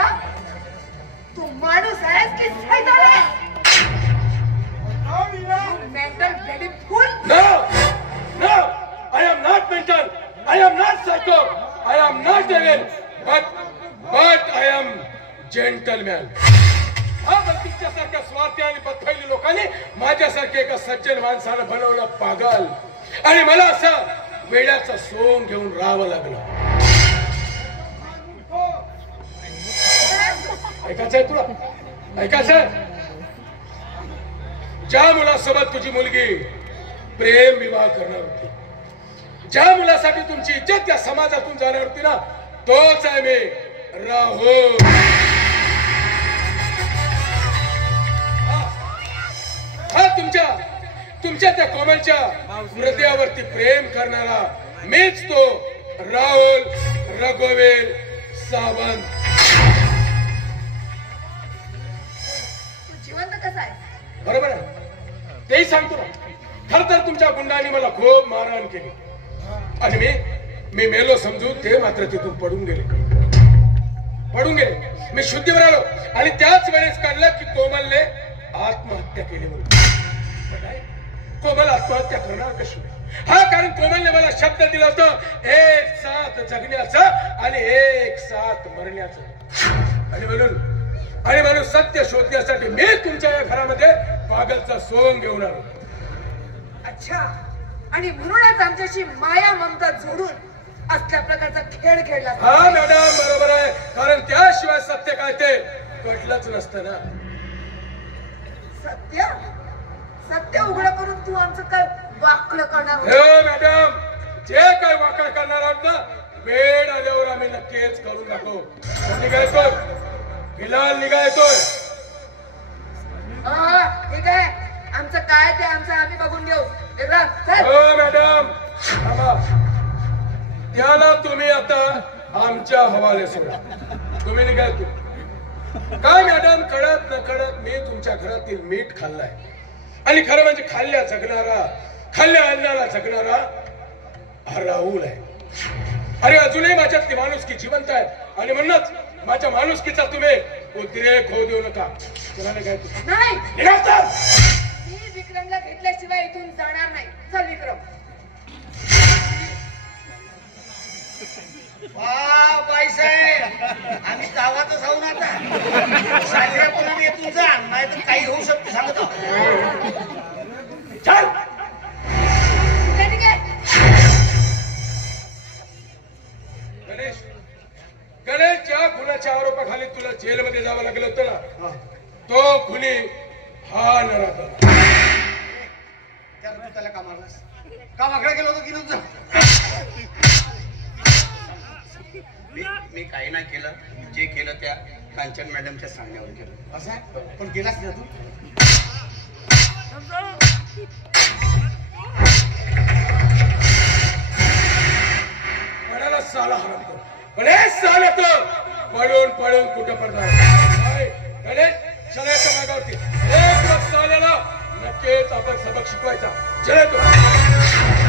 तुला? तू माणूस आहेस की शैतान आहेस? Mental bloody fool! No! No! I am not mental. I am not psycho. I am not devil. But I am gentleman. तुमच्यासारख्या स्वार्थी आणि बदफैली लोकांनी माझ्यासारख्या एका सज्जन माणसाला बनवलं पागल आणि मला असं वेड्याचं सोंग घेऊन राहावं लागलं. ऐकायचंय तुला? ऐकायचंय? ज्या मुलासोबत तुझी मुलगी प्रेम विवाह करणार होती, ज्या मुलासाठी तुमची इज्जत या समाजातून जाणार होती ना, तोच आहे मी, राहुल. हा तुमच्या त्या कोमलच्या हृदयावरती प्रेम करणारा मीच, तो राहुल रघुवीर सावंत. तू जिवंत कसा आहे? बरोबर आहे, तेही सांगतो ना. खर तर तुमच्या गुंडांनी मला खूप मारहाण केली आणि मी मेलो समजून ते मात्र तिथून पडून गेले. मी शुद्धीवर आलो आणि त्याच वेळेस कळलं की कोमलने आत्महत्या केली म्हणून. कोमल आत्महत्या करणार कशी? हा, कारण कोमलने मला शब्द दिला होता एक साथ जगण्याचा आणि एक साथ मरण्याचा. आणि म्हणून सत्य शोधण्यासाठी मी तुमच्या या घरामध्ये पागलचा सोंग घेऊन आलो. अच्छा, आणि म्हणूनच आमच्याशी माया ममता जोडून असल्या प्रकारचा खेळ खेळला. हा मॅडम, बरोबर आहे, कारण त्याशिवाय सत्य काय ते कळलंच नसतं ना. सत्य उघड करून तू आमचं काय वाकडं करणार? हो मॅडम, जे काय वाकड करणार आहोत ना, वेळ आल्यावर आम्ही नक्कीच करून दाखवू. निघायचोय फिलहाल, निघायचोय. ठीक आहे, आमचं काय ते आमचं आम्ही बघून घेऊ. हो मॅडम, त्याला तुम्ही आता आमच्या हवाले सोडा. तुम्ही निघायचो काय मॅडम? कळत न कळत मी तुमच्या घरातील मीठ खाल्लाय आणि खरं म्हणजे खाल्ल्या अन्नाला जगणारा हा राहुल आहे. अरे अजूनही माझ्यातली माणुसकी जिवंत आहे आणि म्हणूनच माझ्या माणुसकीचा तुम्ही उद्रेक होऊ देऊ नका. तुला निघायचं नाही? मी विक्रमला घेतल्याशिवाय इथून जाणार नाही. चल विक्रम. बाईसाहेब, आम्ही गावातच आहोत आता. साजऱ्या कोणाने येथून जा, नाही तर काही होऊ शकते सांगत. चल. गणेश, ज्या खुनाच्या आरोपाखाली तुला जेलमध्ये जावं लागलं होतं ना, तो खुनी हा नराधम. त्याला त्याला का मारलास? का वाकडा गेलो होतो की नव्हतं? मी काही नाही केलं. जे केलं त्या कांचन मॅडमच्या सांगण्यावर केलं. असं आहे? पण केलास ना तू? पडायला साला हरवतो, पण हे साला तो पळून कुठं पडणार? गणेश, चलायच्या मागावरती एक साल्याला नक्कीच आपण सबक शिकवायचा. चला तो.